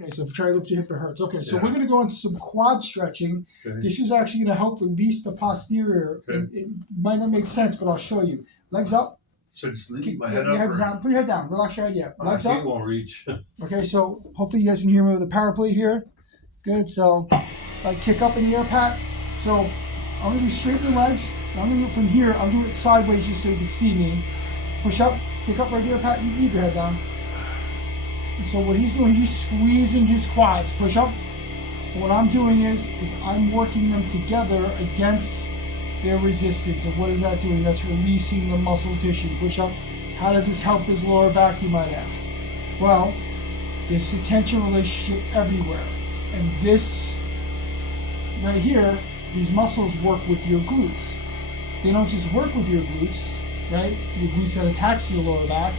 Okay, so if you try to lift your hip, it hurts. Okay, so we're going to go into some quad stretching. Okay. This is actually going to help release the posterior. Okay. It might not make sense, but I'll show you. Legs up. So just Keep leave my your head up. head down. Put your head down. Relax your head. Yeah. Legs My up. feet won't reach. Okay, so hopefully you guys can hear me with the power plate here. Good. So like kick up in the air, Pat. So I'm going to straighten the legs. I'm going to do it from here. I'm doing it sideways just so you can see me. Push up. Kick up right there, Pat. You can keep your head down. And so what he's doing, he's squeezing his quads. Push up. And what I'm doing is I'm working them together against their resistance. And what is that doing? That's releasing the muscle tissue. Push up. How does this help his lower back, you might ask? Well, there's a tension relationship everywhere. And this right here, these muscles work with your glutes. They don't just work with your glutes, right? Your glutes that attach to your lower back,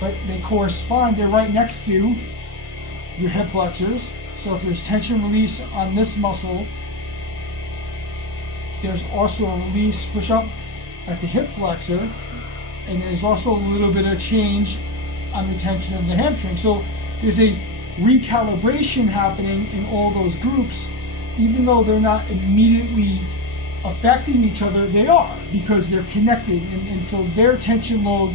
but they correspond. They're right next to your hip flexors. So if there's tension release on this muscle, there's also a release, push up, at the hip flexor, and there's also a little bit of change on the tension of the hamstring. So there's a recalibration happening in all those groups, even though they're not immediately affecting each other, they are, because they're connected, and so their tension load,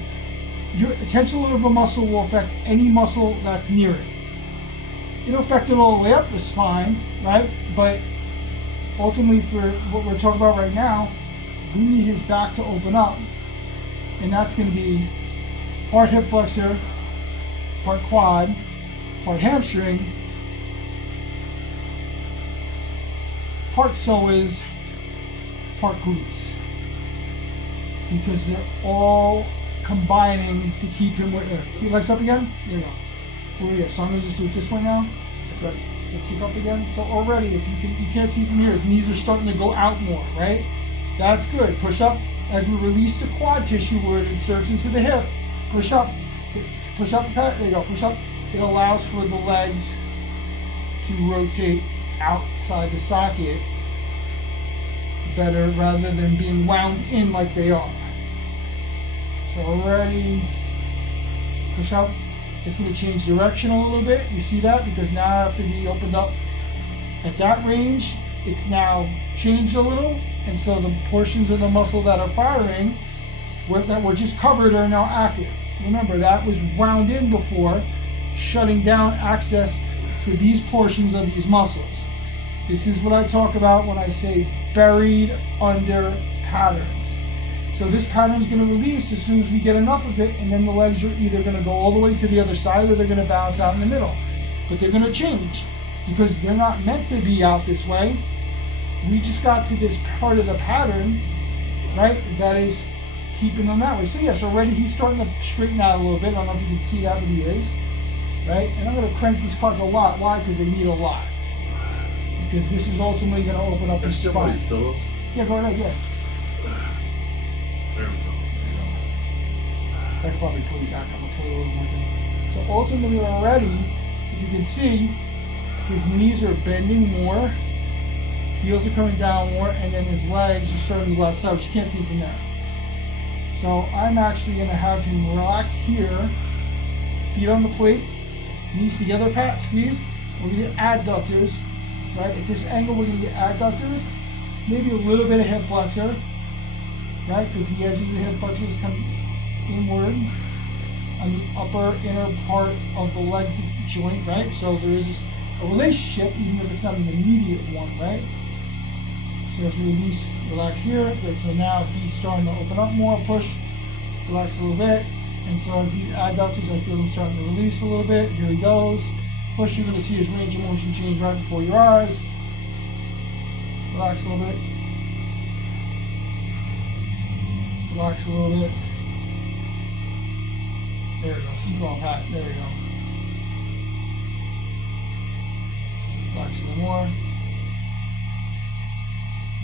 your tension load of a muscle will affect any muscle that's near it. It'll affect it all the way up the spine, right? But ultimately, for what we're talking about right now, we need his back to open up, and that's going to be part hip flexor, part quad, part hamstring, part psoas, part glutes, because they're all combining to keep him with keep your legs up again. There you go. Oh yeah, so I'm gonna just do it this way now. Right. So kick up again. So already, if you can't see from here, his knees are starting to go out more, right? That's good. Push up as we release the quad tissue where it inserts into the hip. Push up. Push up, Pat. There you go. Push up. It allows for the legs to rotate outside the socket better rather than being wound in like they are. So already, push up. It's going to change direction a little bit. You see that? Because now after we opened up at that range, it's now changed a little. And so the portions of the muscle that are firing, that were just covered, are now active. Remember, that was wound in before, shutting down access to these portions of these muscles. This is what I talk about when I say buried under patterns. So this pattern is going to release as soon as we get enough of it, and then the legs are either going to go all the way to the other side or they're going to balance out in the middle. But they're going to change because they're not meant to be out this way. We just got to this part of the pattern, right, that is keeping them that way. So yes, already he's starting to straighten out a little bit. I don't know if you can see that, but he is, right? And I'm going to crank these quads a lot. Why? Because they need a lot. Because this is ultimately going to open up his spine. These pillows? Yeah, go ahead, yeah. There we go. I could probably pull you back on the plate a little more too. So ultimately already, if you can see, his knees are bending more, heels are coming down more, and then his legs are starting to go outside, which you can't see from there. So I'm actually going to have him relax here, feet on the plate, knees together, Pat, squeeze. We're going to get adductors, right? At this angle, we're going to get adductors, maybe a little bit of hip flexor, right? Because the edges of the hip flexors come inward on the upper inner part of the leg joint, right? So there is a relationship, even if it's not an immediate one, right? So as we release, relax here. Good. So now he's starting to open up more, push, relax a little bit. And so as these adductors, I feel them starting to release a little bit. Here he goes. Push, you're going to see his range of motion change right before your eyes. Relax a little bit. Relax a little bit. There we go. Keep going, Pat. There we go. Relax a little more.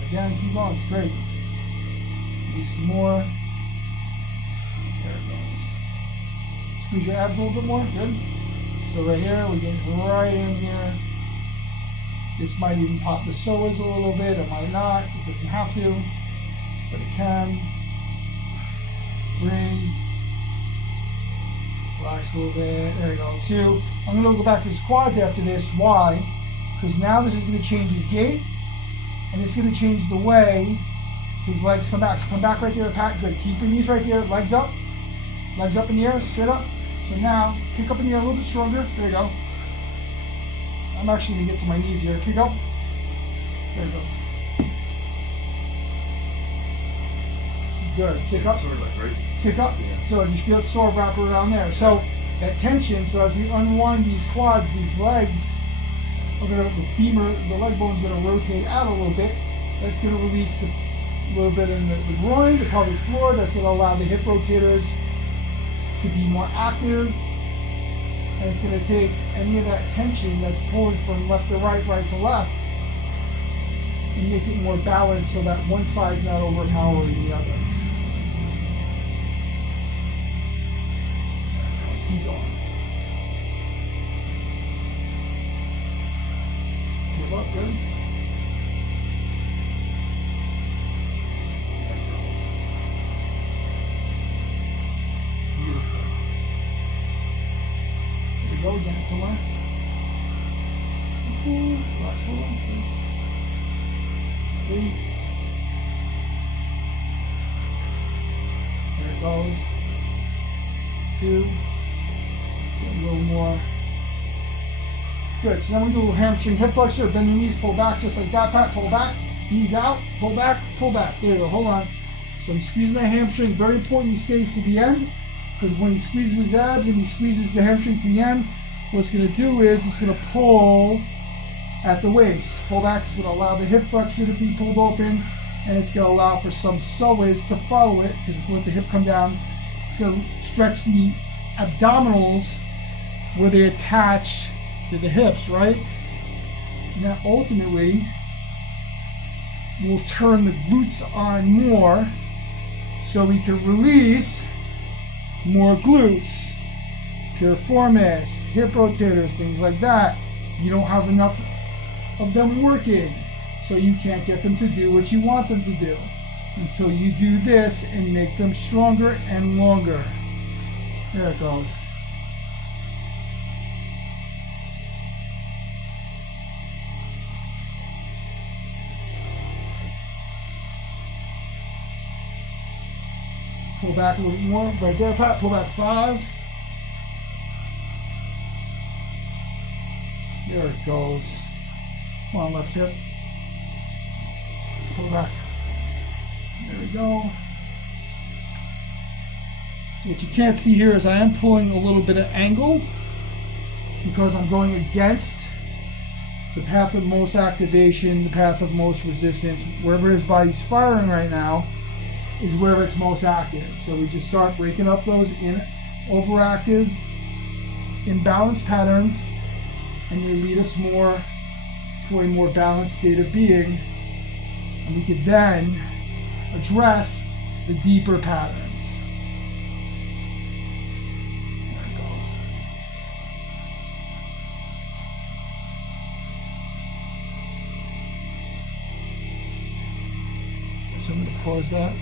Again, keep going. It's great. Release some more. There it goes. Squeeze your abs a little bit more. Good. So right here, we get right in here. This might even pop the psoas a little bit. It might not. It doesn't have to, but it can. 3. Relax a little bit. There you go. 2. I'm going to go back to his quads after this. Why? Because now this is going to change his gait, and it's going to change the way his legs come back. So come back right there, Pat. Good. Keep your knees right there. Legs up. Legs up in the air. Straight up. So now, kick up in the air a little bit stronger. There you go. I'm actually going to get to my knees here. Kick up. There it goes. Good. Kick up. Sort of like, right? Kick up. Yeah. So you feel it sort of wrap around there. So that tension, so as we unwind these quads, these legs, the femur, the leg bone's going to rotate out a little bit. That's going to release a little bit in the groin, the pelvic floor. That's going to allow the hip rotators to be more active. And it's going to take any of that tension that's pulling from left to right, right to left, and make it more balanced so that one side's not overpowering the other. Let's keep going. Give up, good. Beautiful. Here we go again somewhere. Relax a little. 3. There it goes. 2. Get a little more. Good. So then we do a little hamstring hip flexor. Bend your knees, pull back just like that, Pat. Pull back. Knees out. Pull back. Pull back. There you go. Hold on. So he's squeezing that hamstring. Very important he stays to the end, because when he squeezes his abs and he squeezes the hamstring to the end, what it's going to do is it's going to pull at the waist. Pull back is going to allow the hip flexor to be pulled open, and it's going to allow for some psoas to follow it, because let the hip come down. It's going to stretch the abdominals where they attach to the hips, right? And that ultimately will turn the glutes on more, so we can release more glutes, piriformis, hip rotators, things like that. You don't have enough of them working, so you can't get them to do what you want them to do. And so you do this and make them stronger and longer. There it goes. Pull back a little bit more. Right there, Pat. Pull back 5. There it goes. Come on, left hip. Pull back. There we go. So what you can't see here is I am pulling a little bit of angle, because I'm going against the path of most activation, the path of most resistance. Wherever his body's firing right now is where it's most active. So we just start breaking up those overactive, imbalanced patterns, and they lead us more to a more balanced state of being. And we could then address the deeper patterns. There it goes. So I'm going to pause that.